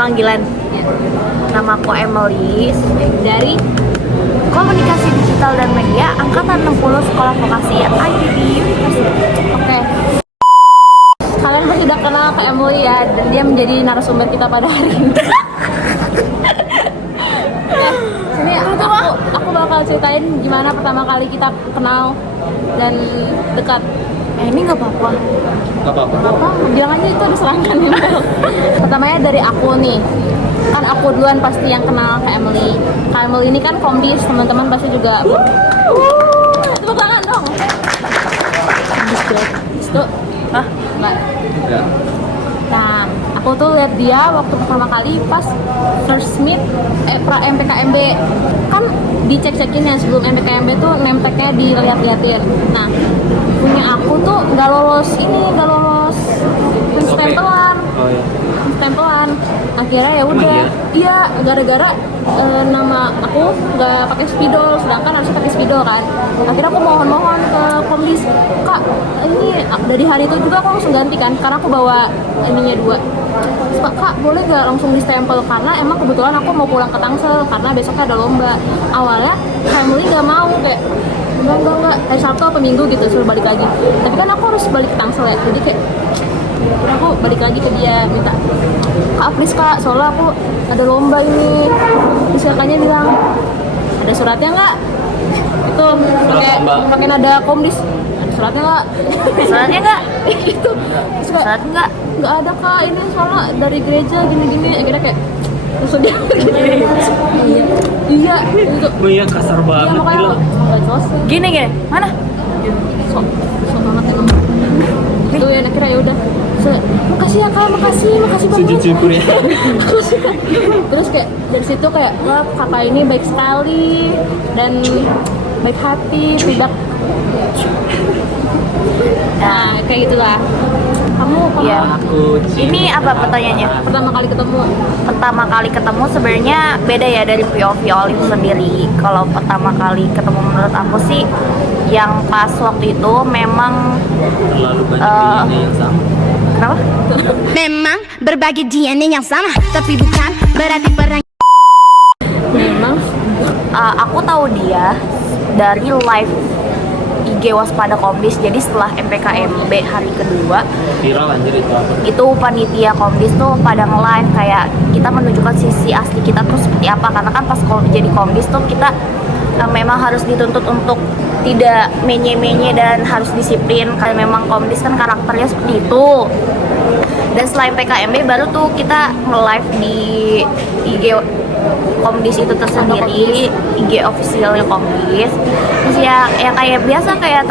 panggilan. Ya. Nama aku Emily Dari Komunikasi Digital dan Media Angkatan 60 Sekolah Vokasi ITB University. Oke. Kalian pasti udah kenal Kak Emily ya, dan dia menjadi narasumber kita pada hari ini. Sini aku bakal ceritain gimana pertama kali kita kenal dan dekat. Ini nggak apa-apa. Apa? Bilang aja itu ada serangan nempel. Pertamanya dari aku nih. Kan aku duluan pasti yang kenal Kak Emily. Kak Emily ini kan komdis, teman-teman pasti juga. Tepuk tangan dong. Itu. Hah? Enggak. Nah, aku tuh lihat dia waktu pertama kali pas first meet pra MPKMB. Kan dicek-cekin ya sebelum MPKMB tuh name tag-nya dilihat-liatin. Nah, punya aku tuh nggak lolos stempelan. Oh iya. Stempelan. Akhirnya ya udah. Iya, gara-gara nama aku nggak pakai spidol, sedangkan harusnya pakai spidol kan. Akhirnya aku mohon ke komdis, Kak, ini dari hari itu juga aku langsung ganti kan, karena aku bawa ininya 2. Kak, boleh nggak langsung di stempel, karena emang kebetulan aku mau pulang ke Tangsel karena besoknya ada lomba. Awalnya family nggak mau, kayak enggak hari Sabtu apa Minggu gitu suruh balik lagi, tapi kan aku harus balik ke Tangsel ya, jadi kayak aku balik lagi ke dia minta, Kak please Kak, soalnya aku ada lomba ini. Terus kakaknya bilang, ada suratnya nggak? Itu pakai nada komdis, ada suratnya nggak? Suratnya nggak? Gitu. Terus kayak, Surat nggak? nggak ada Kak, ini soalnya dari gereja gini-gini. Akhirnya kayak terus dia iya itu. Oh iya, kasar banget Makanya gila. nggak jelas. Gini mana? Sok banget emang. Itu ya akhirnya ya udah. Makasih ya Kak, makasih banget. Sujud syukur ya. Makasih, Kak. Terus kayak dari situ kayak wah kakak ini baik sekali dan baik hati, tidak. Nah kayak gitulah. Kamu Iya. Ini apa pertanyaannya? pertama kali ketemu? Pertama kali ketemu sebenarnya beda ya dari POV Olive sendiri. Kalau pertama kali ketemu menurut aku sih yang pas waktu itu memang Terlalu banyak pilihannya yang sama. kenapa? Memang berbagi DNA yang sama, tapi bukan berarti perang. Memang Aku tahu dia dari live IG Waspada Komdis. Jadi setelah MPKMB hari kedua Viral anjir itu apa? itu panitia Komdis tuh pada nge-live kayak kita menunjukkan sisi asli kita tuh seperti apa, karena kan pas jadi Komdis tuh kita memang harus dituntut untuk tidak menye-menye dan harus disiplin karena memang Komdis kan karakternya seperti itu. Dan selain PKMB baru tuh kita nge-live di IG Komdis itu tersendiri, IG officialnya Komdis. Terus ya kayak biasa kayak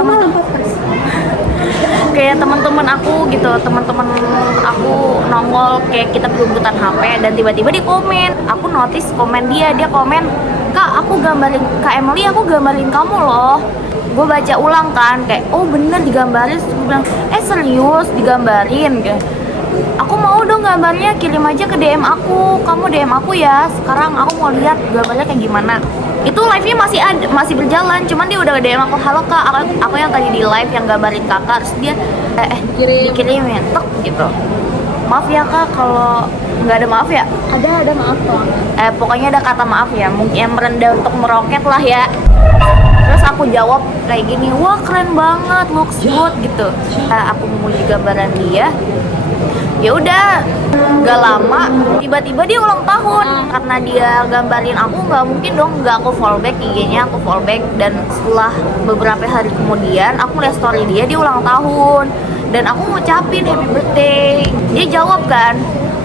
teman-teman aku gitu, teman-teman aku nongol kayak kita berebutan HP dan tiba-tiba di komen, aku notice komen dia komen, Kak aku gambarin Kak Emily, aku gambarin kamu loh. Gue baca ulang kan kayak oh bener digambarin. Terus gue bilang serius digambarin kayak, aku mau dong gambarnya, kirim aja ke DM aku, kamu DM aku ya, sekarang aku mau lihat gambarnya kayak gimana. Itu live-nya masih berjalan, cuman dia udah DM aku, halo Kak, aku yang tadi di live yang gambarin kakak. Terus dia dikirimin tek gitu, maaf ya Kak kalau nggak ada maaf ya, ada maaf kok. pokoknya ada kata maaf ya, mungkin yang merendah untuk meroket lah ya. Terus aku jawab kayak gini, wah keren banget, looks good gitu. Aku memuji gambaran dia. Ya udah, gak lama tiba-tiba dia ulang tahun. Karena dia gambarin aku, nggak mungkin dong nggak aku fallback IG-nya, aku fallback. Dan setelah beberapa hari kemudian aku lihat story dia ulang tahun dan aku ngucapin happy birthday. Dia jawab kan,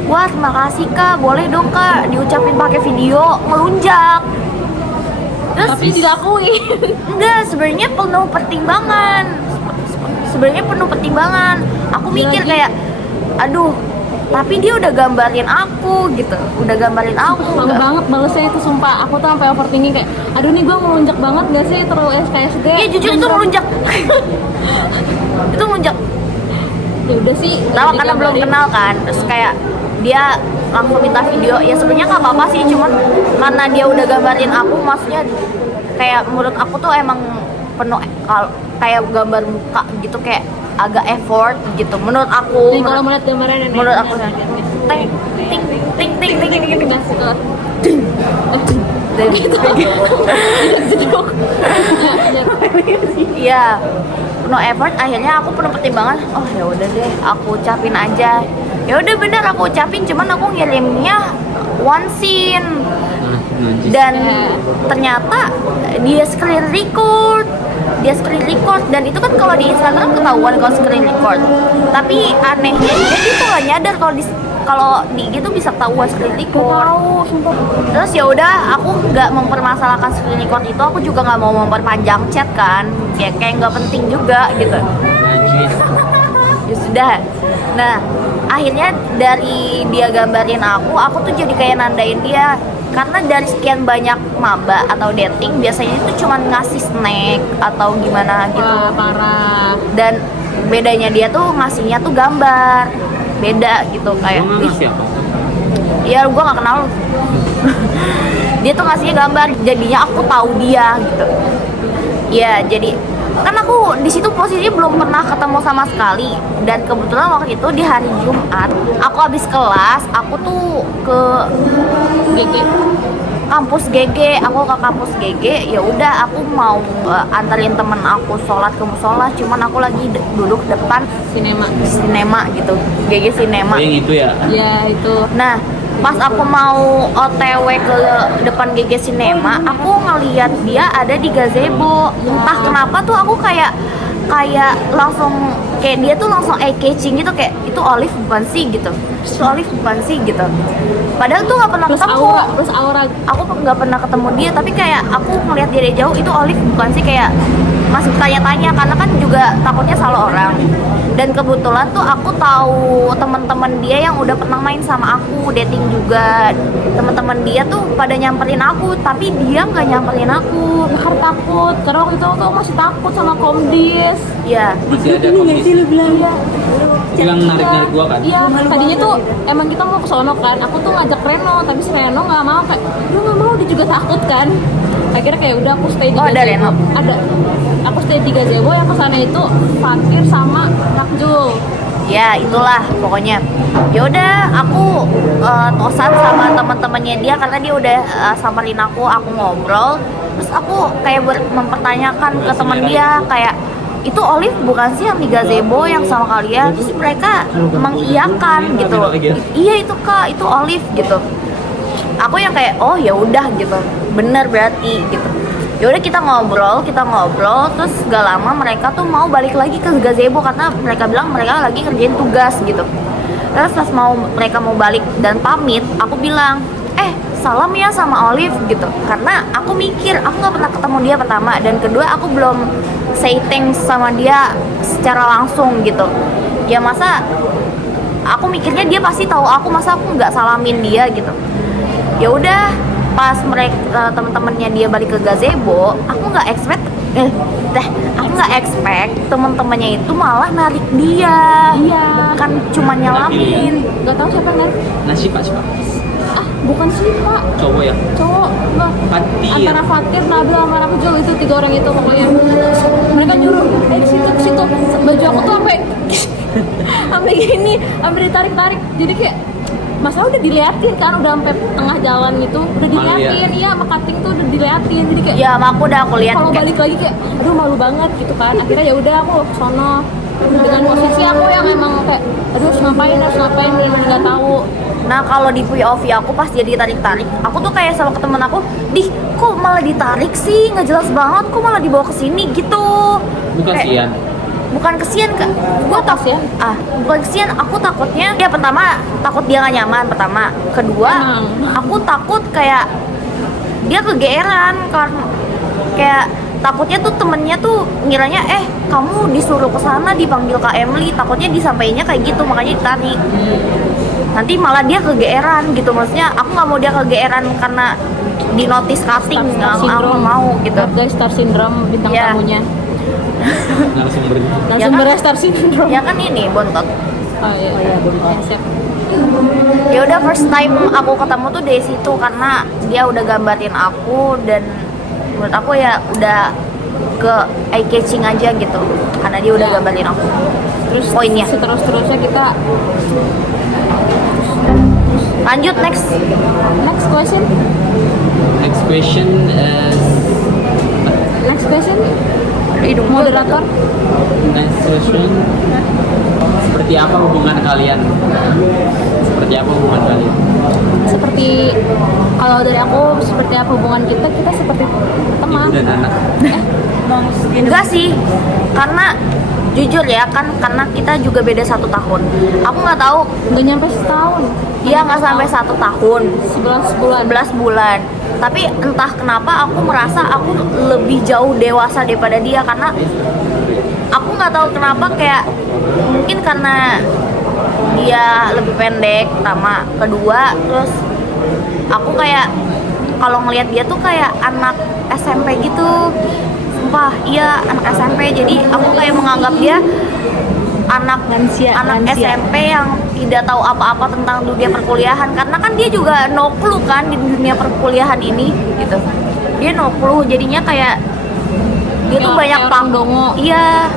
wah terima kasih Kak, boleh dong Kak diucapin pakai video ngelunjak. Terus Tapi dilakuin. enggak, sebenarnya penuh pertimbangan. Aku mikir kayak, aduh, tapi dia udah gambarin aku gitu, Lama banget balesnya itu, sumpah. Aku tuh sampai overthinking kayak, aduh nih gue ngelunjak banget gak sih, terlalu SKSD. Iya jujur itu ngelunjak. Itu ngelunjak. Ya udah sih. Nah, karena belum kenal kan, terus kayak dia langsung minta video. Ya sebenarnya nggak apa-apa sih, cuman karena dia udah gambarin aku, maksudnya kayak menurut aku tuh emang penuh kayak gambar muka gitu, kayak agak effort gitu menurut aku. Jadi kalau melihat gambaran menurut aku ting ting ting ting ting ting ting. Nggak suka. Dan gitu. Jeduk. Iya, no effort. Akhirnya aku penuh pertimbangan. Oh ya udah deh, aku ucapin aja. Ya udah bener aku ucapin, cuman aku ngirimnya one scene dan ternyata dia screen record. Dan itu kan kalau di Instagram ketahuan kalau screen record. Tapi anehnya dia tuh gak nyadar kalau di IG tuh bisa ketahuan screen record. Terus ya udah aku nggak mempermasalahkan screen record itu, aku juga nggak mau memperpanjang chat kan, kayak nggak penting juga gitu. Ya sudah. Nah akhirnya dari dia gambarin aku tuh jadi kayak nandain dia. Karena dari sekian banyak maba atau dating biasanya itu cuma ngasih snack atau gimana gitu. Wah, parah. Dan bedanya dia tuh ngasihnya tuh gambar. Beda gitu kayak. Emang ngasih apa? Ya gue gak kenal lu. Dia tuh ngasihnya gambar, jadinya aku tahu dia gitu. Ya jadi kan aku di situ posisinya belum pernah ketemu sama sekali, dan kebetulan waktu itu di hari Jumat aku habis kelas, aku tuh ke GG. kampus GG, ya udah aku mau anterin temen aku sholat ke musola, cuman aku lagi duduk depan sinema gitu, GG Sinema. Oh, yang itu ya? Ya itu. Nah, pas aku mau OTW ke depan GG Sinema, aku ngeliat dia ada di gazebo. Entah kenapa tuh aku kayak langsung kayak dia tuh langsung eye catching gitu, kayak itu Olive bukan sih gitu. Itu Olive bukan sih gitu. Padahal tuh nggak pernah ketemu. Terus aura. Aku nggak pernah ketemu dia, tapi kayak aku ngeliat dia dari jauh itu Olive bukan sih, kayak masih tanya-tanya karena kan juga takutnya salah orang. Dan kebetulan tuh aku tahu teman-teman dia yang udah pernah main sama aku, dating juga. Teman-teman dia tuh pada nyamperin aku, tapi dia nggak nyamperin aku. Karena takut. Karena waktu itu aku masih takut sama Komdis. Ya, Masih ada komisi. Bilang narik-narik gua kan? Iya, tadinya tuh emang kita mau ke sono kan. Aku tuh ngajak Reno, tapi si Reno nggak mau, kayak dia nggak mau, dia juga takut kan. Akhirnya kayak udah aku stay di Oh, ada gazebo. Reno? Ada. Aku stay di gazebo, yang kesana itu Fatir sama Rakjul. ya itulah pokoknya. Ya udah aku tosan sama teman-temannya dia karena dia udah samperin aku ngobrol. Terus aku kayak mempertanyakan ke teman dia kayak, itu Olive bukan sih yang di gazebo yang sama kalian? Terus mereka mengiyakan gitu. Iya itu Kak, itu Olive gitu. Aku yang kayak oh ya udah gitu, bener berarti gitu. Ya udah kita ngobrol, terus gak lama mereka tuh mau balik lagi ke gazebo karena mereka bilang mereka lagi ngerjain tugas gitu. Terus pas mereka mau balik dan pamit, aku bilang salam ya sama Olive gitu, karena aku mikir aku nggak pernah ketemu dia pertama, dan kedua aku belum say thanks sama dia secara langsung gitu. Ya masa aku mikirnya dia pasti tahu aku, masa aku nggak salamin dia gitu. Ya udah pas mereka teman-temannya dia balik ke gazebo, aku nggak expect teman-temannya itu malah narik dia. Iya. Kan cuma nyalamin. Gak tahu siapa kan? Nasi pak. Ah, bukan sih Pak. Cowok ya? Cowok. Enggak. Fatir. Antara Fatir, Nabil sama Rakjul, itu 3 orang itu pokoknya. Mereka nyuruh, ke situ. Baju aku tuh sampai gini, sampai ditarik-tarik. Jadi kayak masalah udah diliatin kan, udah sampai tengah jalan gitu, udah diliatin. Iya, sama cutting tuh udah diliatin. Jadi kayak Ya sama aku aku lihat kalau balik lagi kayak aduh malu banget gitu kan. Akhirnya ya udah aku ke sono dengan posisi aku yang emang kayak aduh harus ngapain benar-benar nggak tahu. Nah kalau di POV aku pas dia ditarik-tarik, aku tuh kayak sama ke temen aku, kok malah ditarik sih, nggak jelas banget, kok malah dibawa ke sini gitu. Bukan Kayak, Sian. Bukan kesian Kak, gue takut. Bukan kesian, aku takutnya ya pertama takut dia nggak nyaman pertama, kedua aku takut kayak dia kegeeran karena kayak takutnya tuh temennya tuh ngiranya kamu disuruh ke sana dipanggil Kak Emily, takutnya disampaikannya kayak gitu makanya ditarik. Nanti malah dia kegeeran gitu, maksudnya aku nggak mau dia kegeeran karena di notice casting, nggak mau gitu. Guys, star syndrome bintang Ya. tamunya. Narasumbernya. Narasumbernya star syndrome. Ya kan ini bontot. Oh iya, ya, siap. Ya udah first time aku ketemu tuh dari situ karena dia udah gambarin aku, dan menurut aku ya udah ke eye catching aja gitu karena dia udah Ya. gambarin aku. Terus Poinnya. terus-terusnya kita Lanjut next. Next question. Next question is Next question. Hidung Moderator. next question. Seperti apa hubungan kalian? Seperti apa hubungan kalian? Seperti kalau dari aku seperti apa hubungan kita? Kita seperti teman. Ibu dan anak. Enggak sih, karena jujur ya kan, karena kita juga beda 1 tahun. Aku nggak tahu, Nggak nyampe setahun. dia nggak sampai 1 tahun, 11 bulan. 11 bulan. Tapi entah kenapa aku merasa aku lebih jauh dewasa daripada dia, karena aku nggak tahu kenapa, kayak mungkin karena dia lebih pendek pertama, kedua terus aku kayak kalau ngelihat dia tuh kayak anak SMP gitu. Sumpah, iya anak SMP. Jadi aku kayak menganggap dia anak Lansia. SMP yang tidak tahu apa-apa tentang dunia perkuliahan, karena kan dia juga no clue kan di dunia perkuliahan ini gitu. Dia no clue, jadinya kayak dia tuh banyak Kayak orang dongo. Iya,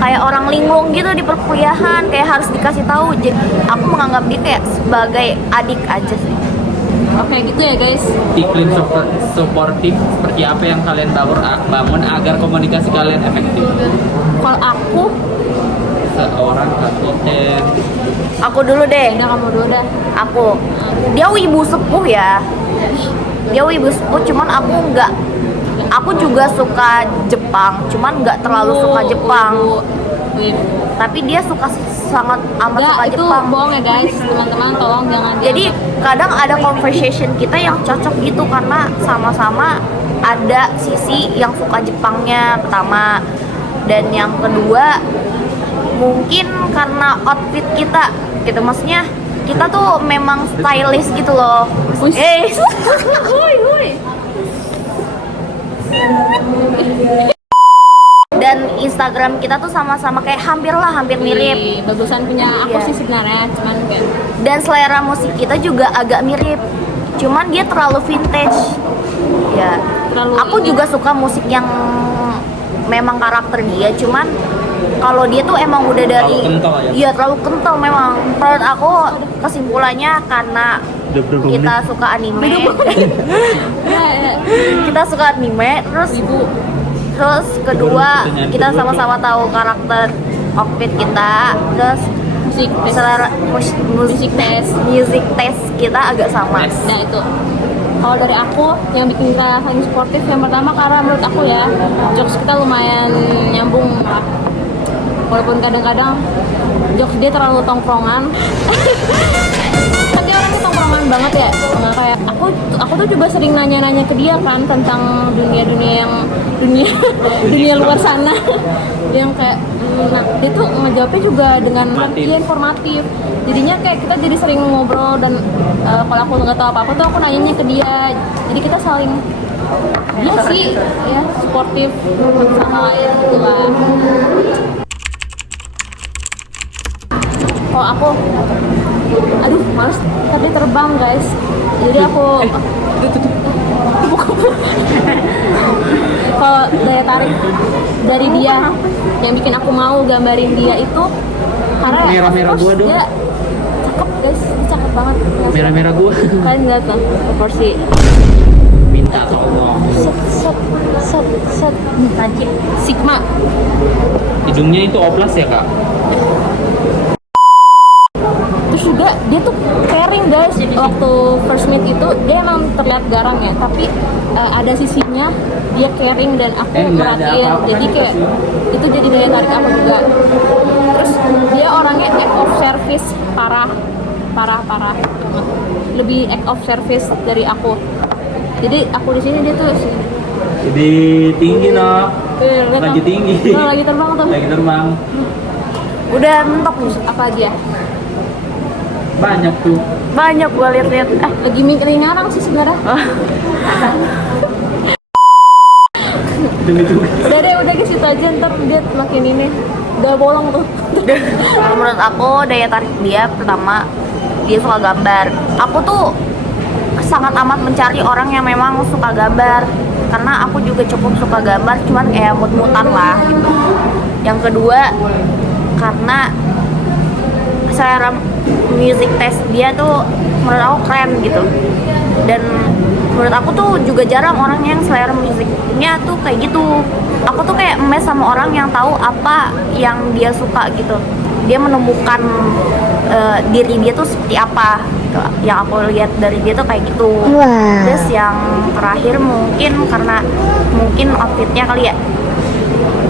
kayak orang linglung gitu di perkuliahan, kayak harus dikasih tahu. Jadi aku menganggap dia kayak sebagai adik aja sih. Oke gitu ya guys. Iklim suportif seperti apa yang kalian bangun agar komunikasi kalian efektif? Kalau aku, Seorang kapiten. Aku dulu deh. udah kamu dulu dah. Aku, dia wibu sepuh ya, dia wibu sepuh, cuman aku nggak. Aku juga suka Jepang, cuman nggak terlalu suka Jepang. Wibu. Tapi dia sangat amat Enggak, suka itu Jepang. bohong ya guys. Teman-teman tolong jangan. Jadi kadang ada conversation kita yang cocok gitu, karena sama-sama ada sisi yang suka Jepangnya pertama, dan yang kedua mungun karena outfit kita gitu, maksudnya kita tuh memang stylish gitu loh. Wih. Hui, hui. Dan Instagram kita tuh sama-sama kayak hampir mirip. Wih, bagusan punya aku Iya. sih sebenarnya, cuman kayak Dan selera musik kita juga agak mirip, cuman dia terlalu vintage ya. Terlalu Aku ini. juga suka musik yang memang karakter dia, cuman kalau dia tuh emang udah dari Terlalu kental ya? Iya, terlalu kental memang. Menurut aku kesimpulannya karena kita suka anime. ya, ya. Kita suka anime, terus Wibu. kedua kita sama-sama tahu karakter outfit kita, terus Musik tes. selera Music test. music taste kita agak sama. Yes. Nah itu. Kalau dari aku yang bikin kita saling sportif, yang pertama karena menurut aku ya jokes kita lumayan nyambung lah. Walaupun kadang-kadang jokes dia terlalu tongkrongan. Kan dia orangnya tongkrongan banget ya. Nggak kayak aku tuh juga sering nanya-nanya ke dia kan tentang dunia dunia luar sana. Dia yang kayak nah, dia tuh ngejawabnya juga dengan dia informatif. Jadinya kayak kita jadi sering ngobrol, dan kalau aku nggak tahu apa-apa tuh aku nanyanya ke dia. Jadi kita saling dia sih ya sportif sama lain gitu lah. Kalau aku, aduh males, tapi terbang guys. Jadi aku, kalau daya tarik dari dia yang bikin aku mau gambarin dia itu karena Merah-merah of course, gua dong. dia cakep guys, dia cakep banget. Merah-merah gua. Kalian lihat kan proporsi Minta tolong. set tajib Sigma. Hidungnya itu oplas ya kak? Terus juga dia tuh caring guys. Waktu first meet itu dia emang terlihat garang ya, tapi ada sisinya dia caring dan aku Nggak ada merhatiin. apa-apa Jadi kan kayak dikasih. itu jadi daya tarik aku juga. Terus dia orangnya act of service parah. Lebih act of service dari aku. Jadi aku di sini, dia tuh Jadi tinggi no. Lagi tinggi. Lagi terbang tuh. Lagi terbang. Udah mentok nih. Apa aja? Banyak tuh. Banyak gua liat-liat. Lagi mikirin nyarang sih sebenarnya. Demi tuh. Udah ke situ aja, ntar dia makin ini. Udah bolong tuh. Menurut aku daya tarik dia pertama, dia suka gambar. Aku tuh sangat amat mencari orang yang memang suka gambar, karena aku juga cukup suka gambar, cuman kayak mut-mutan lah gitu. Yang kedua, karena selera music taste dia tuh menurut aku keren gitu. Dan menurut aku tuh juga jarang orang yang selera musiknya tuh kayak gitu. Aku tuh kayak emes sama orang yang tahu apa yang dia suka gitu. Dia menemukan diri dia tuh seperti apa gitu. Yang aku lihat dari dia tuh kayak gitu. Terus yang terakhir mungkin karena mungkin outfitnya kali ya.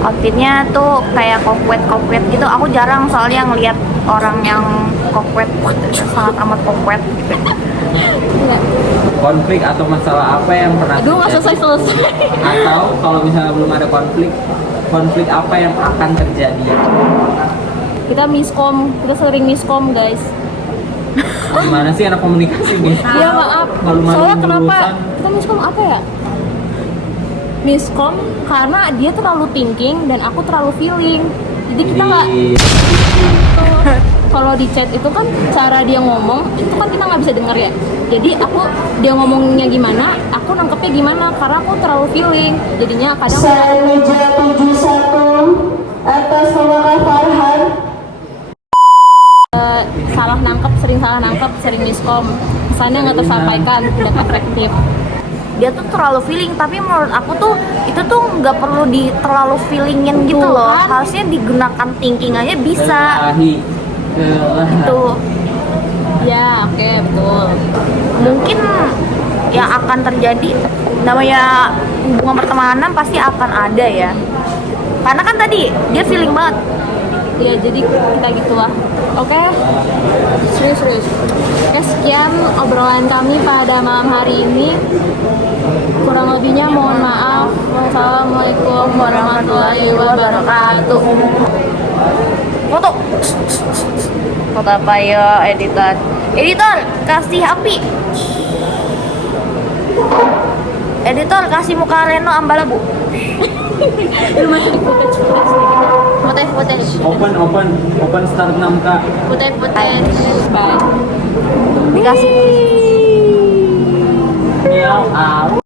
Outfitnya tuh kayak kokwet gitu. Aku jarang soalnya ngelihat orang yang kokwet, sangat amat kokwet gitu. Iya. Konflik atau masalah apa yang pernah Aduh, nggak terjadi? selesai. Atau kalau misalnya belum ada konflik apa yang akan terjadi? Kita miskom, kita sering miskom guys. Gimana sih anak komunikasi nih? Iya maaf. Malu-malu Soalnya kenapa berurusan. kita miskom apa ya? Miskom karena dia terlalu thinking dan aku terlalu feeling. Jadi kita nggak kalau di chat itu kan cara dia ngomong itu kan kita nggak bisa denger ya. Jadi dia ngomongnya gimana, aku nangkepnya gimana karena aku terlalu feeling. Jadinya kadang Meja 71 atas nama Kak Farhan. sering salah nangkep, sering miskom. Kesannya nggak tersampaikan, tidak efektif. Dia tuh terlalu feeling, tapi menurut aku tuh itu tuh nggak perlu terlalu feelingin gitu Tuh, loh. kan? Harusnya digunakan thinking aja bisa. Kelahi. Tuh Ya, oke, betul. mungkin yang akan terjadi, namanya hubungan pertemanan pasti akan ada ya. Karena kan tadi dia feeling banget. Ya, jadi kita gitulah. Oke, serius. Oke, sekian obrolan kami pada malam hari ini. Kurang lebihnya mohon maaf. Wassalamualaikum warahmatullahi wabarakatuh. Foto apa ya, editor? Editor, kasih api. Editor, kasih muka Reno Ambala, Bu. Lu masih di footage. Footage. Open start 6K. Footage. Bye. Dikasih. Meow out.